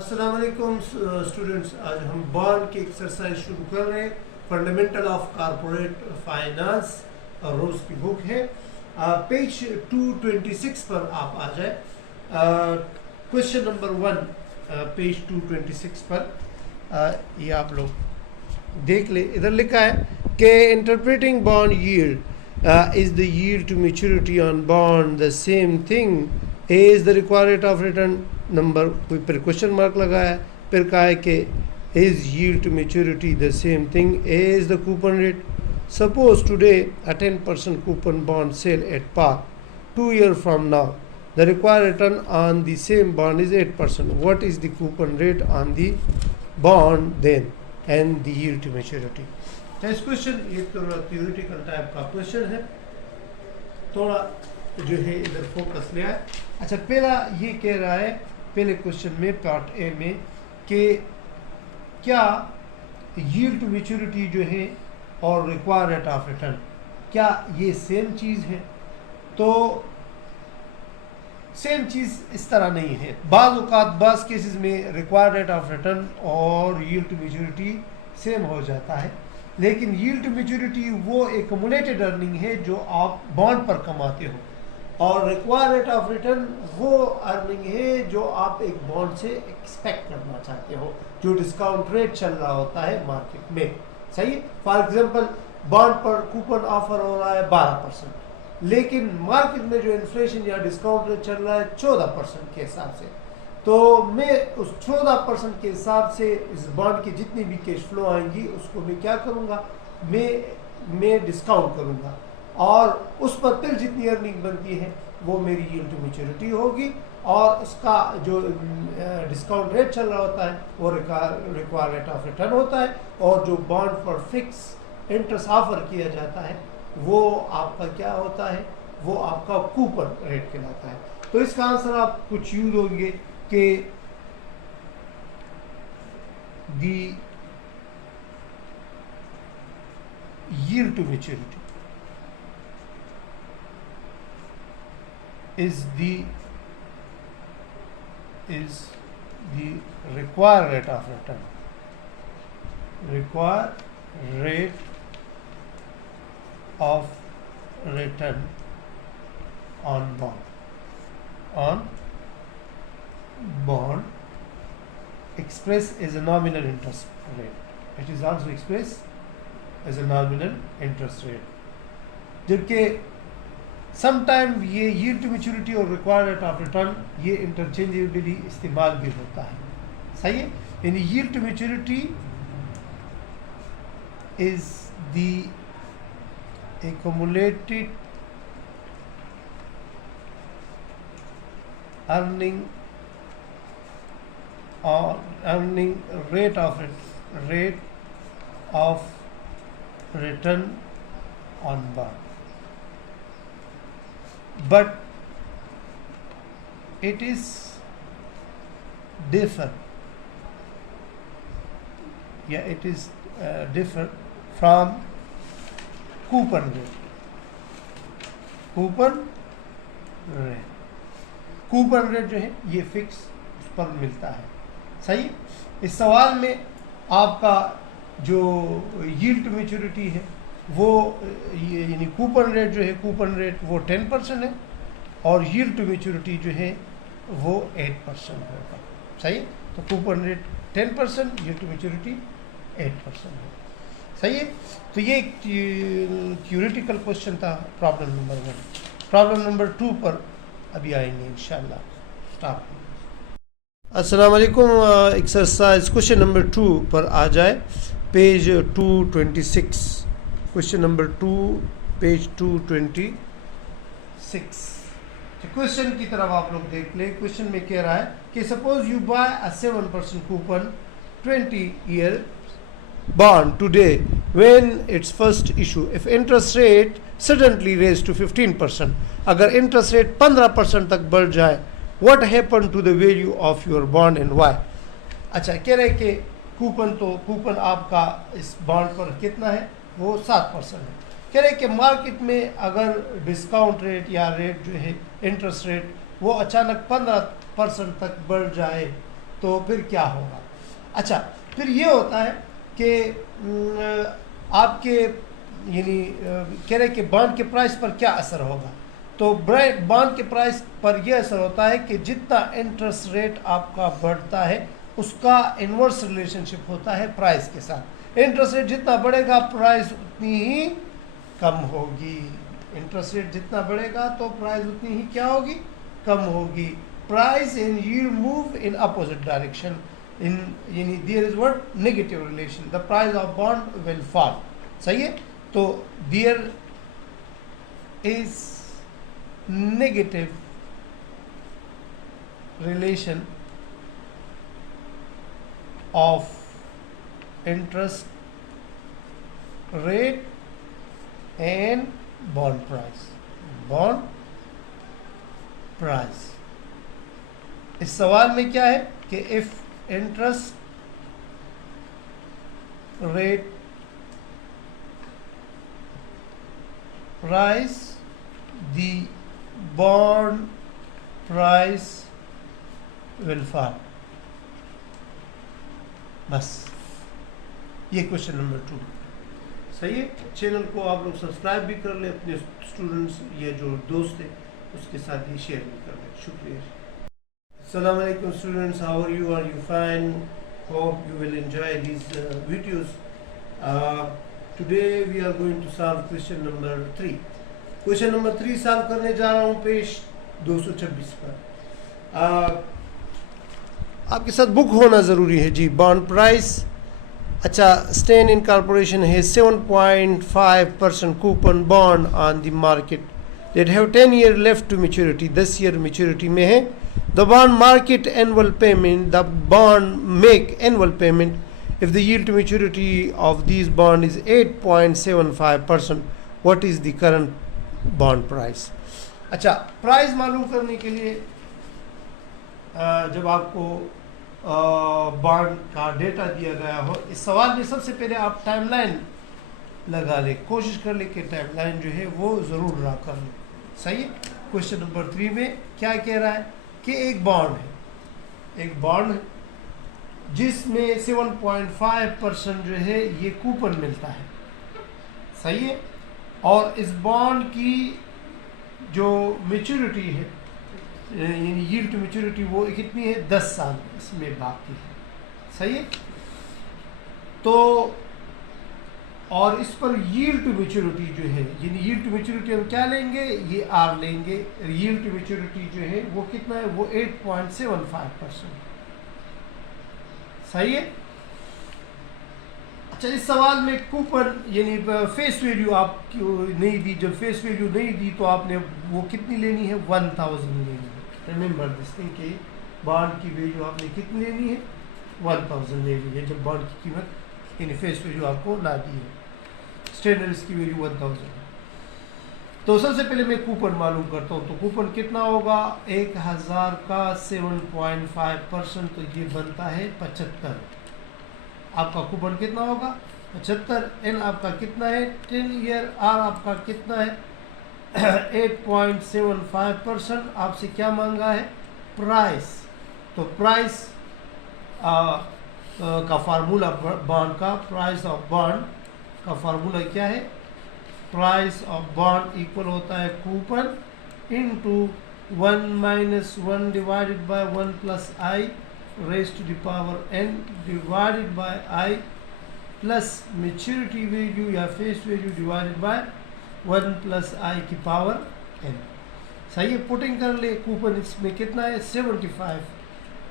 अस्सलाम वालेकुम स्टूडेंट्स, आज हम बॉन्ड की एक्सरसाइज शुरू कर रहे हैं। फंडामेंटल ऑफ कॉर्पोरेट फाइनेंस और रोज की बुक है। पेज 226 पर आप आ जाए। क्वेश्चन नंबर 1 पेज 226 पर ये आप लोग देख ले। इधर लिखा है कि interpreting bond yield is the yield to maturity on bond the same thing is the required rate of return. Number कोई फिर क्वेश्चन मार्क लगा है, फिर कहा है कि is yield to maturity the same thing is the coupon rate. Suppose today a 10% coupon bond sale at par 2 years from now, the required return on the same bond is 8%. What is the coupon rate on the bond then and the yield to maturity? Next question, ये थोड़ा theoretical type का question है, थोड़ा जो है इधर focus ले आए। अच्छा, पहला ये कह रहा है पहले क्वेश्चन में पार्ट ए में कि क्या यील्ड टू मैच्योरिटी जो है और रिक्वायर्ड रेट ऑफ रिटर्न क्या ये सेम चीज़ है? तो सेम चीज़ इस तरह नहीं है। बाज़ केसेस में रिक्वायर्ड रेट ऑफ रिटर्न और यील्ड टू मैच्योरिटी सेम हो जाता है, लेकिन यील्ड टू मैच्योरिटी वो एक्युमुलेटेड अर्निंग है जो आप बॉन्ड पर कमाते हो, और रिक्वायर्ड रेट ऑफ रिटर्न वो अर्निंग है जो आप एक बॉन्ड से एक्सपेक्ट करना चाहते हो, जो डिस्काउंट रेट चल रहा होता है मार्केट में। सही, फॉर एग्जांपल बॉन्ड पर कूपन ऑफर हो रहा है 12%, लेकिन मार्केट में जो इन्फ्लेशन या डिस्काउंट रेट चल रहा है 14% के हिसाब से, तो मैं उस 14% के हिसाब से इस बॉन्ड की जितनी भी कैश फ्लो आएंगी उसको मैं क्या करूँगा, मैं डिस्काउंट करूँगा, और उस पर फिर जितनी अर्निंग बनती है वो मेरी यील्ड टू मैच्योरिटी होगी, और उसका जो डिस्काउंट रेट चल रहा होता है वो रिक्वायर्ड रेट ऑफ रिटर्न होता है, और जो बॉन्ड पर फिक्स इंटरेस्ट ऑफर किया जाता है वो आपका क्या होता है, वो आपका कूपन रेट कहलाता है। तो इसका आंसर आप कुछ यूज होंगे कि the yield to maturity is the required rate of return, required rate of return on bond expressed as a nominal interest rate. It is also expressed as a nominal interest rate, जबकि sometime ये yield to maturity और required rate of return ये interchangeably इस्तेमाल भी होता है। सही है, यानी yield to maturity is the accumulated earning rate of return on bond, but it is different, it is different from coupon rate. Coupon rate जो है ये फिक्स उस पर मिलता है। सही, इस सवाल में आपका जो यील्ड टू मैच्योरिटी है वो यानी कूपन रेट जो है, कूपन रेट वो 10% है, और यील्ड टू मैच्योरिटी जो है वो 8% होगा। सही, तो coupon rate 10%, yield to maturity 8% है। सही है, तो ये एक थ्योरेटिकल क्वेश्चन था, प्रॉब्लम नंबर 1। प्रॉब्लम नंबर 2 पर अभी आएंगे इंशाल्लाह। स्टार्ट। अस्सलाम वालेकुम, एक्सरसाइज क्वेश्चन नंबर 2 पर आ जाए, page 226। Question number 2 page 226। Question की तरफ आप लोग देख ले। क्वेश्चन में कह रहा है कि suppose you buy a 7% coupon 20-year bond today when its first issue, if interest rate suddenly raised to 15%, अगर इंटरेस्ट रेट 15% तक बढ़ जाए, what happened to the value of your bond and why? अच्छा, कह रहे कि कूपन आपका इस बॉन्ड पर कितना है, वो 7% है। कह रहे कि मार्केट में अगर डिस्काउंट रेट या रेट जो है इंटरेस्ट रेट वो अचानक 15% तक बढ़ जाए तो फिर क्या होगा? अच्छा, फिर ये होता है कि आपके यानी कह रहे कि बॉन्ड के प्राइस पर क्या असर होगा। तो बॉन्ड के प्राइस पर यह असर होता है कि जितना इंटरेस्ट रेट आपका बढ़ता है उसका इन्वर्स रिलेशनशिप होता है प्राइस के साथ। इंटरेस्ट रेट जितना बढ़ेगा प्राइस उतनी ही कम होगी। इंटरेस्ट रेट जितना बढ़ेगा तो प्राइस उतनी ही क्या होगी? कम होगी। Price and yield move in opposite direction in यानी there is what negative relation, the price of bond will fall. सही है? तो there is negative relation of interest rate and bond price. Bond price, इस सवाल में क्या है कि if interest rate rise the bond price will fall। बस ये क्वेश्चन नंबर 2। सही है? चैनल को आप लोग सब्सक्राइब भी कर ले, अपने स्टूडेंट्स या जो दोस्त है उसके साथ ही शेयर भी कर ले। शुक्रिया। अस्सलाम वालेकुम students, how are you? Are you fine? Hope you will enjoy these videos. Today we are going to solve question number 3. Question number 3 solve करने जा रहा हूँ पेज 226 पर। आपके साथ बुक होना ज़रूरी है जी। बॉन्ड प्राइस, अच्छा, स्टेन इनकॉर्पोरेशन है 7.5% coupon bond on the market that have 10 year left to maturity. 10 year maturity में है। The bond market annual payment, the bond make annual payment if the yield to maturity of these bond is 8.75%, what is the current bond price? अच्छा, price मालूम करने के लिए जब आपको bond का डेटा दिया गया हो, इस सवाल में सबसे पहले आप टाइमलाइन लगा ले, कोशिश कर ले कि टाइमलाइन जो है वो ज़रूर ड्रा कर ले। सही है? क्वेश्चन नंबर 3 में क्या कह रहा है कि एक बॉन्ड है, एक बॉन्ड है जिसमें 7.5% जो है ये कूपन मिलता है। सही है? और इस बॉन्ड की जो मैच्योरिटी है यानी यील्ड टू मैच्योरिटी वो कितनी है? 10 साल इसमें बाकी है। सही है? तो और इस पर यील्ड टू मैच्योरिटी जो है यानी यील्ड टू मैच्योरिटी हम क्या लेंगे? ये आर लेंगे। यील्ड टू मैच्योरिटी जो है वो कितना है? वो 8.75%। सही है? अच्छा, इस सवाल में कूपन यानी फेस वैल्यू आपको नहीं दी। जब फेस वैल्यू नहीं दी तो आपने वो कितनी लेनी है? 1000 लेनी है। रिमेंबर दिस थिंग कि बॉन्ड की वैल्यू आपने कितनी लेनी है? 1000 लेनी है जब बॉन्ड की कीमत यानी फेस वैल्यू आपको ना दी है। स्टैंडर्ड इसकी वैल्यू 1000 है। तो सबसे पहले मैं कूपन मालूम करता हूँ। तो कूपन कितना होगा? 1000 का 7.5%, तो ये बनता है 75। आपका कूपन कितना होगा? 75। एन आपका कितना है? 10 ईयर। आर आपका कितना है? 8.75%। आपसे क्या मांगा है? प्राइस। तो प्राइस का फार्मूला बॉन्ड का, प्राइस ऑफ बॉन्ड का फार्मूला क्या है? प्राइस ऑफ बॉन्ड इक्वल होता है coupon into 1 minus 1 divided by 1 plus i raise to the power n divided by i plus maturity value या face value divided by 1 plus i की power n। सही है? Putting कर ले। Coupon इसमें कितना है? 75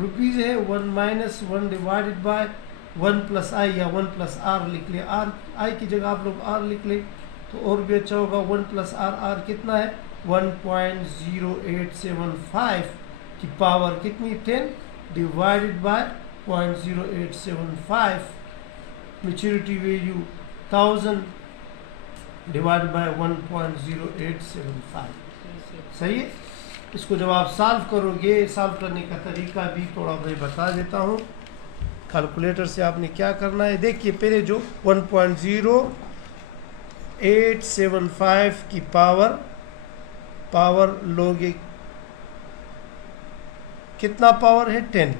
रुपीज़ है। 1 माइनस 1 डिवाइडेड बाय 1 प्लस आई या 1 प्लस आर लिख ले। आर आई की जगह आप लोग आर लिख ले तो और भी अच्छा होगा। 1 प्लस आर, आर कितना है? 1.0875 की पावर कितनी? 10 divided by 0.0875। Maturity value 1000 divided by 1.0875। सही है? इसको जब आप सॉल्व करोगे, सॉल्व करने का तरीका भी थोड़ा मैं बता देता हूँ। कैलकुलेटर से आपने क्या करना है? देखिए, पहले जो 1.0875 की पावर लोगे, कितना पावर है? 10।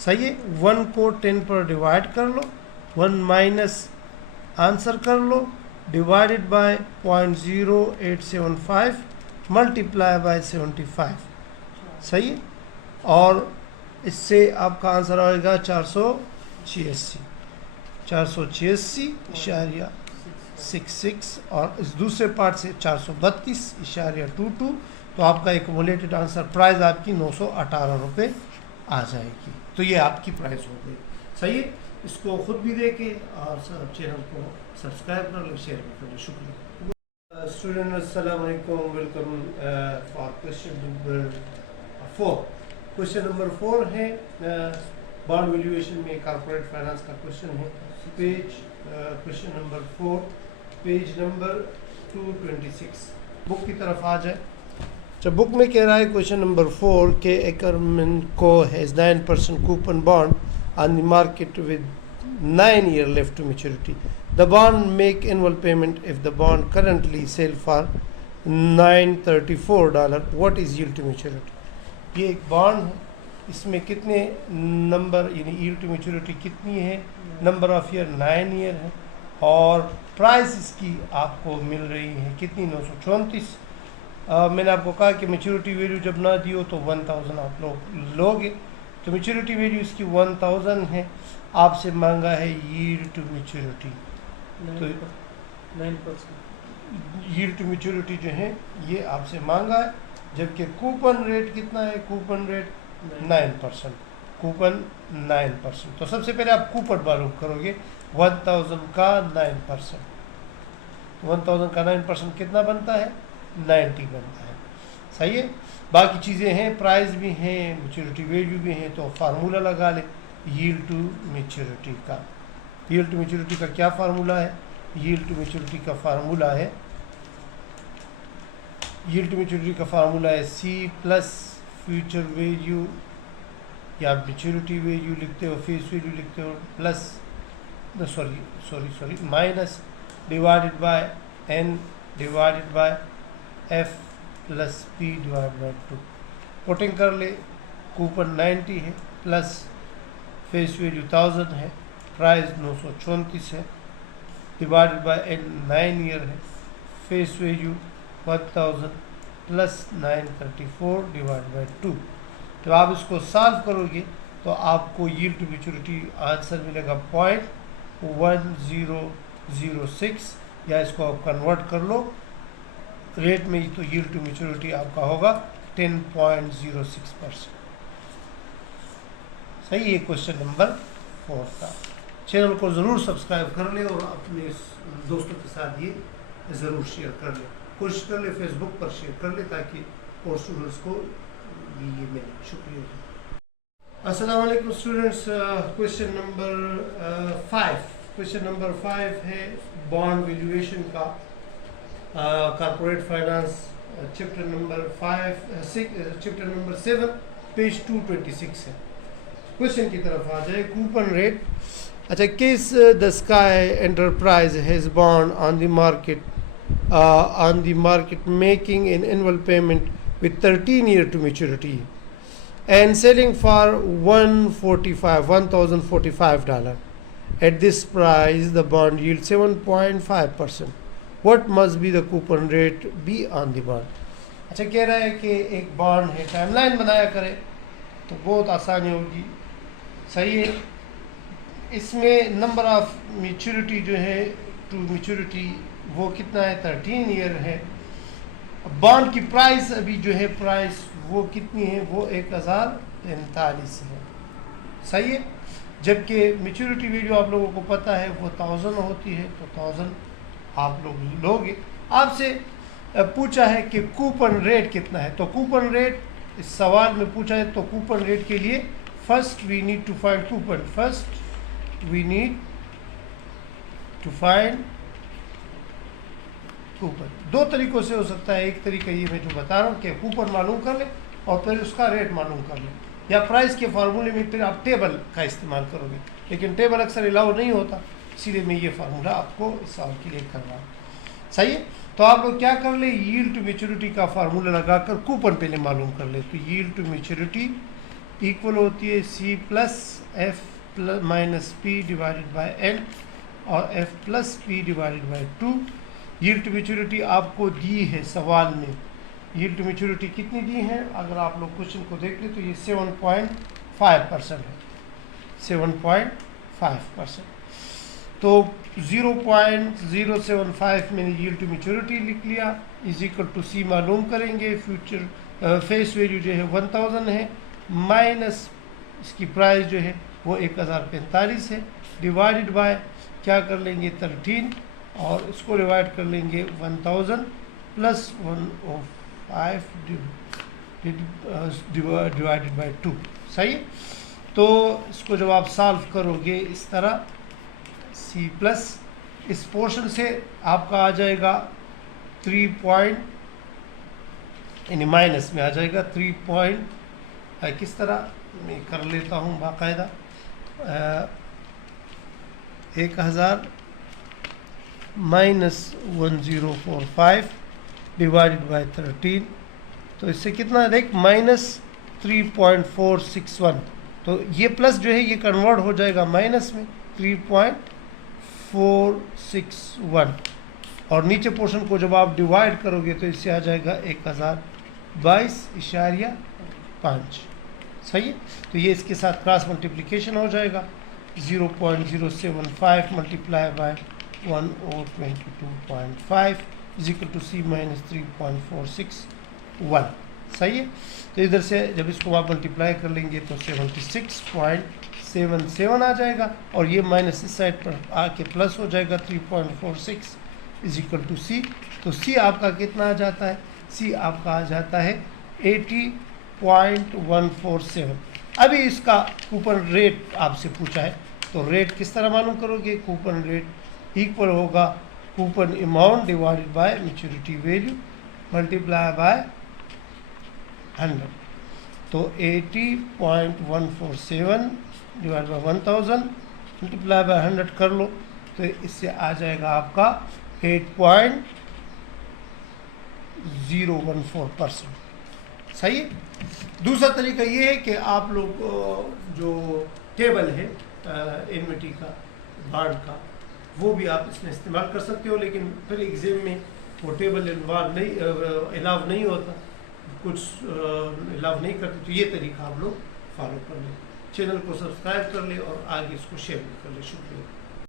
सही है। 1 को 10 पर डिवाइड कर लो, 1 माइनस आंसर कर लो, डिवाइडेड बाय 0.0875 मल्टीप्लाई बाय 75, सही है। और इससे आपका आंसर आएगा 486.66 और इस दूसरे पार्ट से 432.22। तो आपका एक्युमुलेटेड आंसर प्राइस आपकी 918 रुपये आ जाएगी। तो ये आपकी प्राइस हो गई, सही है। इसको खुद भी देखें और चैनल को सब्सक्राइब कर लो, शेयर भी कर लो। शुक्रिया। स्टूडेंट अस्सलाम वालेकुम, welcome for question number 4। Question number 4 है बॉन्ड वैल्यूएशन में कॉर्पोरेट फाइनेंस का क्वेश्चन है। Page question number 4 page number 226 book की तरफ आ जाए। जब बुक में कह रहा है क्वेश्चन नंबर 4 के Ackermanco has 9% coupon bond on the market with 9 years left to maturity. The bond make annual payment if the bond currently sell for $934. What is yield to maturity? ये एक bond है, इसमें कितने number यानी yield to maturity कितनी है, number of year 9 year है और प्राइस इसकी आपको मिल रही है कितनी, 934। मैंने आपको कहा कि मेच्योरिटी वैल्यू जब ना दियो तो 1000 आप लोग लोगे। तो मेच्योरिटी वैल्यू इसकी 1000 है, आपसे मांगा है यील्ड टू मेच्योरिटी। तो 9% यील्ड टू मेच्योरिटी जो है ये आपसे मांगा है, जबकि कूपन रेट कितना है, कूपन रेट 9%, कूपन 9%। तो सबसे पहले आप कूपन मालूम करोगे 1000 का 9%, 1000 का 9% कितना बनता है, 90 बनता है, सही है। बाकी चीज़ें हैं, प्राइस भी हैं, मेच्योरिटी वैल्यू भी हैं। तो फार्मूला लगा ले यील्ड टू मेच्योरिटी का। यील्ड टू मेच्योरिटी का क्या फार्मूला है, यील्ड टू मेच्योरिटी का फार्मूला है, यील्ड टू मेच्योरिटी का फार्मूला है C प्लस फ्यूचर वैल्यू या मेच्योरिटी वैल्यू लिखते हो, फेस वैल्यू लिखते हो, plus sorry minus divided by N divided bye F plus P divide by 2। Putting कर ले, कूपन 90 है, प्लस फेस वैल्यू 1000 है, प्राइस 934 है, डिवाइडेड बाय N 9 ईयर है, face value 1000 plus 934 divide by 2। तो आप इसको सॉल्व करोगे तो आपको यील्ड टू मैच्योरिटी आंसर मिलेगा 0.1006 या इसको आप कन्वर्ट कर लो रेट में, तो यील्ड टू मैच्योरिटी आपका होगा 10.06%। सही है क्वेश्चन नंबर 4 का। चैनल को ज़रूर सब्सक्राइब कर ले और अपने दोस्तों के साथ ये ज़रूर शेयर कर ले, कोशिश कर ले फेसबुक पर शेयर कर ले ताकि और स्टूडेंट्स को ये मिले। शुक्रिया। अस्सलाम वालेकुम students, question number 5, question number 5 है बॉन्ड वैल्यूएशन का, corporate finance, chapter number 7 page 226 है। क्वेश्चन की तरफ आ जाए। कूपन रेट, अच्छा, kiss the sky enterprise has bond on the market making an annual payment with 13 year to maturity and selling for $1,045. At this price, the bond yields 7.5%. What must be the coupon rate be on the bond? अच्छा, कह रहा है कि एक bond है, timeline बनाया करें तो बहुत आसानी होगी, सही है। इसमें नंबर ऑफ मैच्योरिटी जो है टू मैच्योरिटी वो कितना है, 13 ईयर है। बॉन्ड की प्राइस अभी जो है प्राइस वो कितनी है, वो 1043 है, सही है। जबकि मैच्योरिटी वैल्यू आप लोगों को पता है वो 1000 होती है, तो 1000 आप लोग लोगे। आपसे पूछा है कि कूपन रेट कितना है, तो कूपन रेट इस सवाल में पूछा है, तो कूपन रेट के लिए first we need to find coupon, first we need to find coupon. दो तरीक़ों से हो सकता है, एक तरीका ये मैं जो बता रहा हूँ कि कूपन मालूम कर ले और फिर उसका रेट मालूम कर ले, या प्राइस के फार्मूले में फिर आप टेबल का इस्तेमाल करोगे, लेकिन टेबल अक्सर अलाउ नहीं होता, इसीलिए मैं ये फार्मूला आपको इस सवाल के लिए कर रहा हूँ, सही है। तो आप लोग क्या कर ले, यील्ड टू मैच्योरिटी का फार्मूला लगाकर कूपन पहले मालूम कर ले। तो यील्ड टू मैच्योरिटी इक्वल होती है C plus F minus P divided by N और F plus P divided by 2। Yield to maturity आपको दी है सवाल में, यील्ड टू मैच्योरिटी कितनी दी है, अगर आप लोग क्वेश्चन को देख लें तो ये 7.5% है, 7.5%। तो 0.075 मैंने यील्ड टू मैच्योरिटी लिख लिया, इज इक्वल टू सी मालूम करेंगे, फ्यूचर फेस वैल्यू जो है 1000 है, माइनस इसकी प्राइस जो है वो 1045 है, डिवाइडेड बाय क्या कर लेंगे 13 और इसको डिवाइड कर लेंगे 1000 प्लस 105 डिवाइडेड बाय 2। सही है। तो इसको जब आप सॉल्व करोगे इस तरह C प्लस इस पोर्शन से आपका आ जाएगा 3 यानी माइनस में आ जाएगा 3 किस तरह मैं कर लेता हूँ बाकायदा 1000 माइनस 1045 डिवाइडेड बाय 13, तो इससे कितना देख माइनस 3.461, तो ये प्लस जो है ये कन्वर्ट हो जाएगा माइनस में 3.461 और नीचे पोर्शन को जब आप डिवाइड करोगे तो इससे आ जाएगा 1022.5। सही है। तो ये इसके साथ क्रॉस मल्टीप्लिकेशन हो जाएगा 0.075 multiply by 1022.5 is equal to C minus 3.461। सही है। तो इधर से जब इसको आप मल्टीप्लाई कर लेंगे तो 76.77 आ जाएगा और ये माइनस इस साइड पर आके प्लस हो जाएगा 3.46 इज इक्वल टू C। तो C आपका कितना आ जाता है, C आपका आ जाता है 80.147। अभी इसका कूपन रेट आपसे पूछा है, तो रेट किस तरह मालूम करोगे, कूपन रेट इक्वल होगा coupon amount divided by maturity value multiply by 100। तो 80.147 डिवाइड बाय 1000 मल्टीप्लाई बाय 100 कर लो, तो इससे आ जाएगा आपका 8.014%। सही है। दूसरा तरीका ये है कि आप लोग जो टेबल है एनविटी का बॉन्ड का वो भी आप इसमें इस्तेमाल कर सकते हो, लेकिन फिर एग्ज़ाम में वो टेबल अलाउ नहीं होता, कुछ अलाउ नहीं करते, तो ये तरीका आप लोग फॉलो कर लें। चैनल को सब्सक्राइब कर ले और आगे इसको शेयर भी कर ले। शुक्रिया।